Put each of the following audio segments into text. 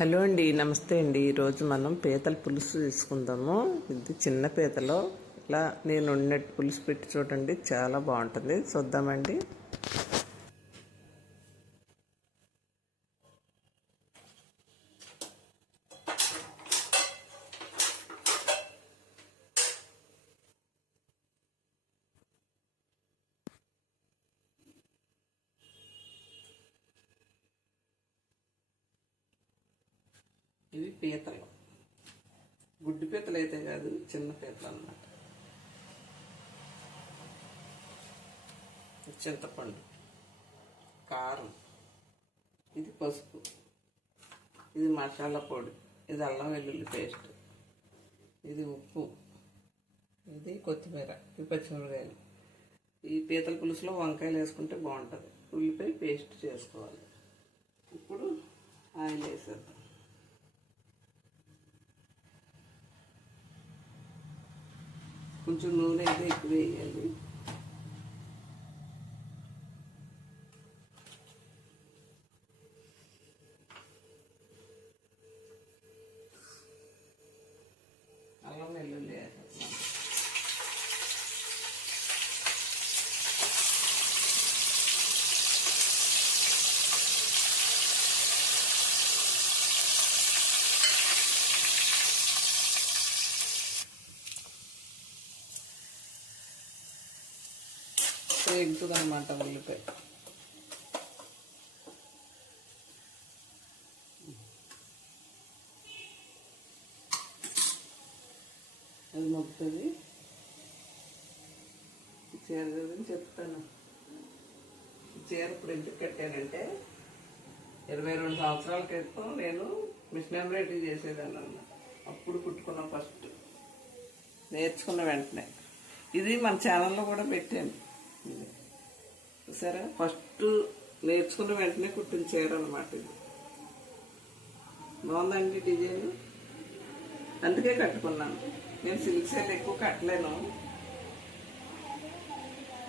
Hello అండి నమస్తే అండి. ఈరోజు మనం పీతల పులుసు తీసుకుందాము. ఇది చిన్న పీతలో. ఇలా నేను ఉన్నట్టు పులుసు పెట్టి చూడండి చాలా బాగుంటుంది. చూద్దామండి. ఇవి పీతలు. గుడ్డు పీతలు అయితే కాదు చిన్న పీతలు అన్నమాట. చింతపండు కారం ఇది పసుపు ఇది మసాలా పొడి ఇది అల్లం వెల్లుల్లి పేస్ట్ ఇది ఉప్పు ఇది కొత్తిమీర ఇవి పచ్చిమిరకాయలు ఈ పీతల పులుసులో వంకాయలు వేసుకుంటే బాగుంటుంది. ఉల్లిపాయ పేస్ట్ చేసుకోవాలి. ఇప్పుడు ఆయిల్ వేసేద్దాం. కొంచెం నూనె అయితే ఎక్కువ వేయాలి అల్లం వెల్లుల్లి వేసేద్దాం. వేగుతుంది అనమాట ఉల్లిపాయ. అది మొక్కుతుంది. చీర గురించి చెప్తాను. చీర ఇప్పుడు ఎందుకు కట్టానంటే ఇరవై రెండు సంవత్సరాల క్రితం నేను మిషన్ ఎంబ్రాయిడరీ చేసేదాన్ని అన్నమాట అప్పుడు కుట్టుకున్నా ఫస్ట్. నేర్చుకున్న వెంటనే. ఇది మన ఛానల్లో కూడా పెట్టాను. చూసారా? ఫస్ట్ నేర్చుకున్న వెంటనే కుట్టిన చీర అనమాట ఇది. బాగుందండి డిజైన్. అందుకే కట్టుకున్నాను. నేను సిల్క్ సైడ్ ఎక్కువ కట్టలేను.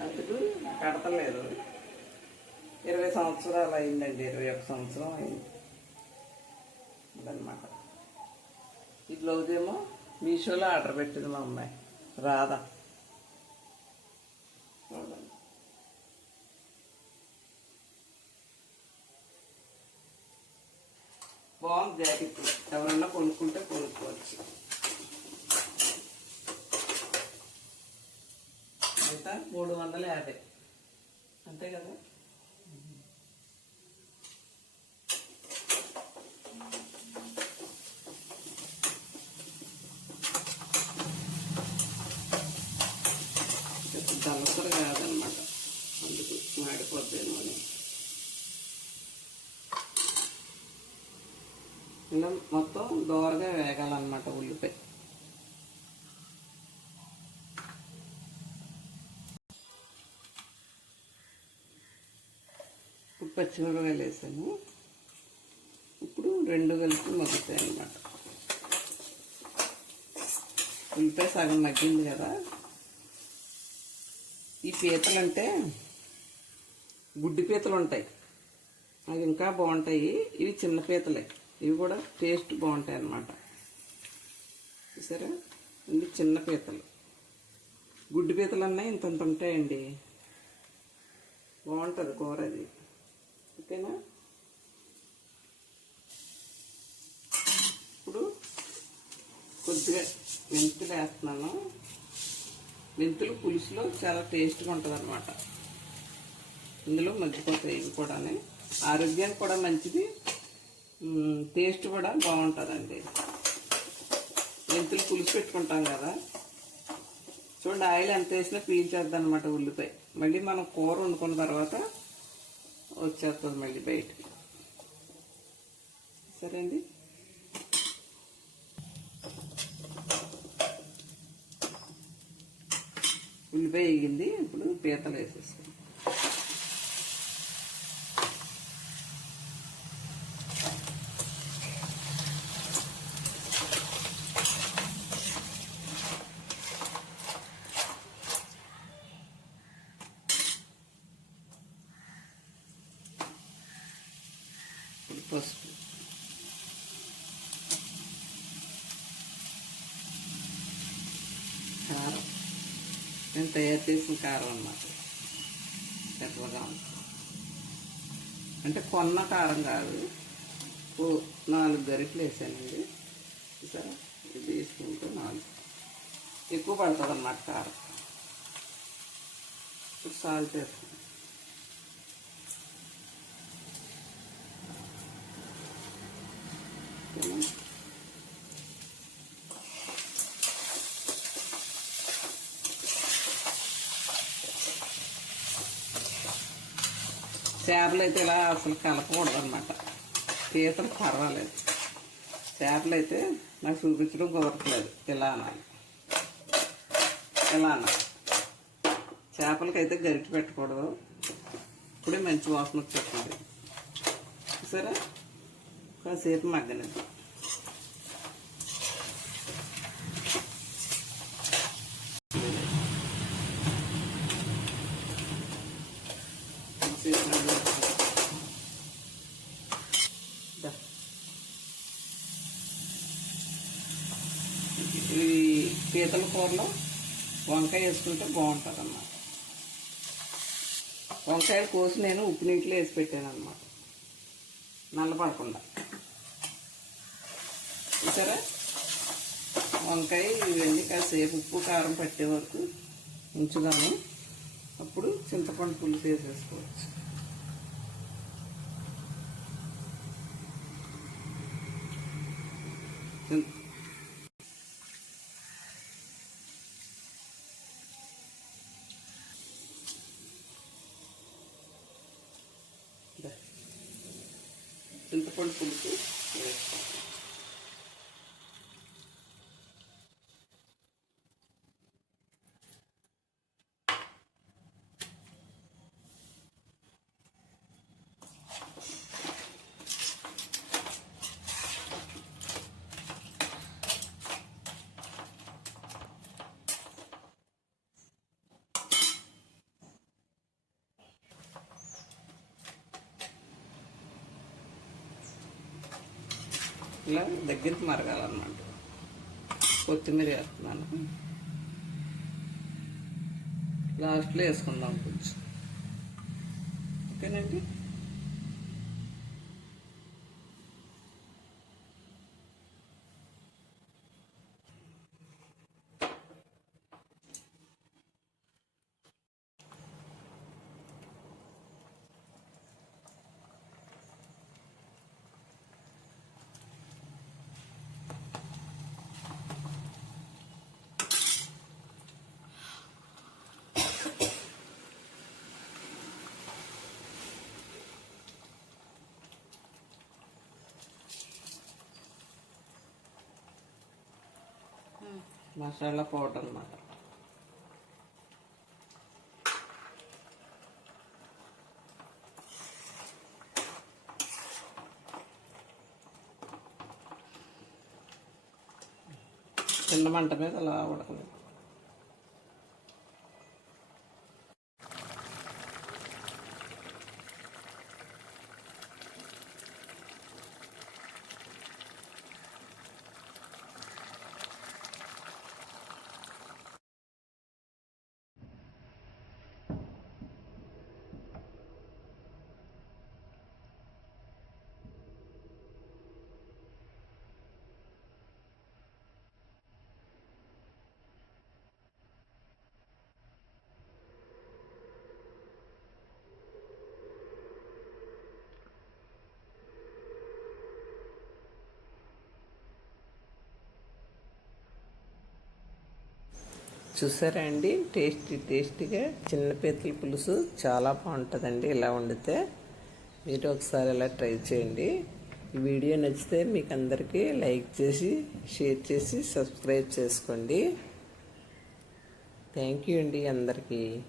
అందుకు కడతలేదు. ఇరవై సంవత్సరాలు అయిందండి ఇరవై ఒక సంవత్సరం అయింది. అదనమాట ఈ బ్లౌజ్ ఏమో మీషోలో ఆర్డర్ పెట్టింది మా అమ్మాయి. రాధా చూడండి. బాగుంది జాకెట్. ఎవరన్నా కొనుక్కుంటే కొనుక్కోవచ్చు. ఎంత? మూడు వందల యాభై. అంతే కదా? ఇలా మొత్తం దోరగా వేగాలన్నమాట ఉల్లిపాయ. ఇప్పుడు పచ్చిమిరపకాయలు వేసాను. ఇప్పుడు రెండు కలిపి మగ్గుతాయి అన్నమాట ఉల్లిపాయ సగం మగ్గింది కదా. ఈ పీతలు అంటే గుడ్డి పీతలు ఉంటాయి అవి ఇంకా బాగుంటాయి. ఇవి చిన్న పీతలే. ఇవి కూడా టేస్ట్ బాగుంటాయి అన్నమాట చూసారా? ఇవి చిన్న పీతలు. గుడ్డు పీతలు ఇంత ఎంత ఉంటాయండి. బాగుంటుంది కూర అది. ఓకేనా? ఇప్పుడు కొద్దిగా మెంతులు వేస్తున్నాను. మెంతులు పులుసులో చాలా టేస్ట్గా ఉంటుంది అనమాట ఇందులో మర్చిపోతాయి ఇవి కూడా ఆరోగ్యానికి కూడా మంచిది. టేస్ట్ కూడా బాగుంటుందండి. మెంతులు పులుసు పెట్టుకుంటాం కదా. చూడండి ఆయిల్ ఎంత వేసినా పీల్చేద్ది అనమాట ఉల్లిపాయ. మళ్ళీ మనం కూర వండుకున్న తర్వాత వచ్చేస్తుంది మళ్ళీ బయట. సరే అండి ఉల్లిపాయ వేగింది ఇప్పుడు పీతలు వేసేస్తాం పసుపు కారం నేను తయారు చేసిన కారం అన్నమాట ఎట్లగా అంటే కొన్న కారం కాదు నాలుగు గరిటలు వేసానండి సరే ఇది తీసుకుంటే నాలుగు ఎక్కువ పడుతుంది అన్నమాట కారం ఇప్పుడు సాల్ట్ వేస్తాం చేపలు అయితే ఇలా అసలు కలపకూడదు అనమాట పీతలు పర్వాలేదు. చేపలు అయితే నాకు చూపించడం కుదరట్లేదు. ఇలా అనాలి. ఇలా అనాలి. చేపలకైతే గరిటి పెట్టకూడదు. ఇప్పుడే మంచి వాసన వచ్చేస్తుంది. సరే కాసేపు మగ్గనిద్దాం కాసేపు మగ్గనిద్దాం. దా. ఈ పీతల కూరలో వంకాయ వేసుకుంటే బాగుంటుంది అన్నమాట వంకాయలు కోసి నేను ఉప్పు నీటిలో వేసి పెట్టాను అనమాట నల్లపడకుండా చూసారా? వంకాయ ఇవన్నీ కాసేపు ఉప్పు కారం పట్టే వరకు ఉంచుదాము. అప్పుడు చింతపండు పులుసు వేసేసుకోవచ్చు. చింత చింతపండు పులుసు వేస్తాం ఇలా దగ్గరికి మరగాలన్నమాట. కొత్తిమీర వేస్తున్నాను. లాస్ట్లో వేసుకుందాం కొంచెం. ఓకేనండి? మసాలా పౌడర్ అన్నమాట. చిన్న మంట మీద అలా ఉడకలేదు చూసారా అండి? టేస్టీ టేస్టీగా చిన్న పీతల పులుసు చాలా బాగుంటుందండి ఇలా వండితే. మీరు ఒకసారి ఇలా ట్రై చేయండి. ఈ వీడియో నచ్చితే మీకు అందరికీ లైక్ చేసి షేర్ చేసి సబ్స్క్రైబ్ చేసుకోండి. థ్యాంక్ యూ అండి అందరికీ.